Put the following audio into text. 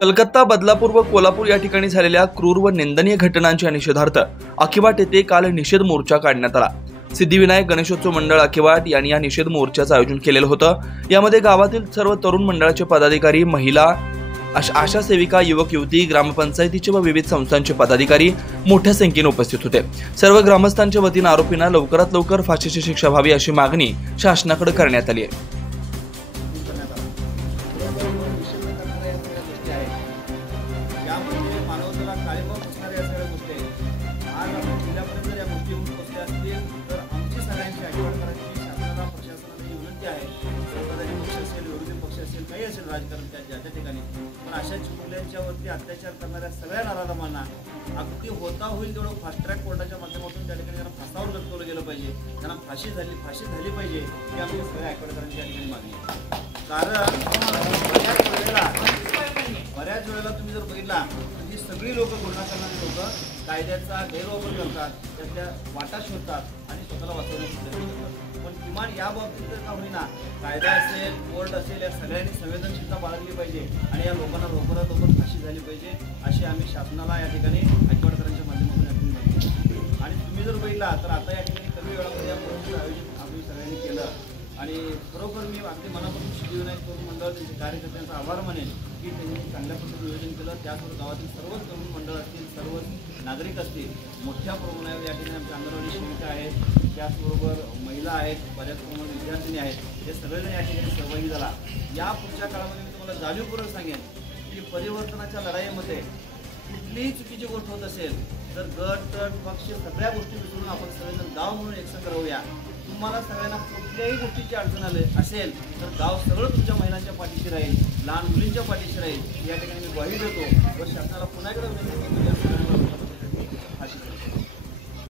कलकत्ता, बदलापूर व कोल्हापूर या ठिकाणी झालेल्या क्रूर व निंदनीय घटनांच्या निषेधार्थ अखिवाट येथे काल निषेध मोर्चा काढण्यात आला। सिद्धिविनायक गणेशोत्सव मंडळ अखिवाट यांनी या निषेध मोर्चाचं आयोजन केलेलं होतं। यामध्ये गावातील सर्व तरुण मंडळाचे पदाधिकारी, महिला, आशा सेविका, युवक युवती, ग्रामपंचायतीचे व विविध संस्थांचे पदाधिकारी मोठ्या संख्येने उपस्थित होते। सर्व ग्रामस्थांच्या वतीने आरोपींना लवकरात लवकर फाशीची शिक्षा व्हावी अशी मागणी शासनाकडे करण्यात आली आहे। यामध्ये मानवतेला काळीमा बसणाऱ्या सगळ्या गोष्टी आहेत। आज आपण जिल्ह्यापर्यंत या गोष्टी येऊन पोहोचल्या असतील तर आमची सगळ्यांची आठवण करायची शासनाला, प्रशासनाला ही विनंती आहे। सत्ताधारी पक्ष असेल, विरोधी पक्ष असेल, काही असेल राजकारण ज्या ठिकाणी, पण अशा चिमुकल्यांच्यावरती अत्याचार करणाऱ्या सगळ्या नराधमांना अगदी होता होईल तेवढं फास्ट ट्रॅक कोर्टाच्या माध्यमातून त्या ठिकाणी त्यांना फासावर लटकवलं गेलं पाहिजे, त्यांना फाशी झाली पाहिजे ही आमची सगळ्या आठवडकरांची या ठिकाणी मागणी आहे। कारण बऱ्याच वेळेला तुम्ही जर बघितला ही सगळी लोक गुन्हा करणारी लोक कायद्याचा गैरवापर करतात, त्यातल्या वाटा शोधतात आणि स्वतःला वाचवण्याचा प्रयत्न करतात। पण किमान या बाबतीत तर का होईना कायदा असेल, कोर्ट असेल, या सगळ्यांनी संवेदनशीलता बाळगली पाहिजे आणि या लोकांना लवकरात लवकर फाशी झाली पाहिजे अशी आम्ही शासनाला या ठिकाणी आठवडकरांच्या माध्यमातून मागणी। आणि तुम्ही जर बघितला तर आता या ठिकाणी कमी वेळामध्ये या मोर्चाचं आयोजन आम्ही सगळ्यांनी केलं आणि खरोखर मी अगदी मनापासून सिद्धिविनायक तरुण मंडळ त्यांचे कार्यकर्त्यांचा आभार मानेन की त्यांनी चांगल्या प्रकारे नियोजन केलं। त्याचबरोबर गावातील सर्वच तरुण मंडळ असतील, सर्व नागरिक असतील, मोठ्या प्रमाणावर या ठिकाणी आमच्या अंगणवाडी सेविका आहेत, त्याचबरोबर महिला आहेत, बऱ्याच प्रमाणात विद्यार्थिनी आहेत, हे सगळेजण या ठिकाणी सहभागी झाला। या पुढच्या काळामध्ये मी तुम्हाला जाणीवपूर्वक सांगेन की परिवर्तनाच्या लढाईमध्ये कुठलीही चुकीची गोष्ट होत असेल तर गट तट पक्ष सगळ्या गोष्टी विसरून आपण सगळेजण गाव म्हणून एकसंघ राहूया। तुम्हाला सगळ्यांना कुठल्याही गोष्टीची अडचण आली असेल तर गाव सगळं तुमच्या महिलांच्या पाठीशी राहील, लहान मुलींच्या पाठीशी राहील, या ठिकाणी मी ग्वाही देतो व शासनाला पुन्हा एकदा विनंती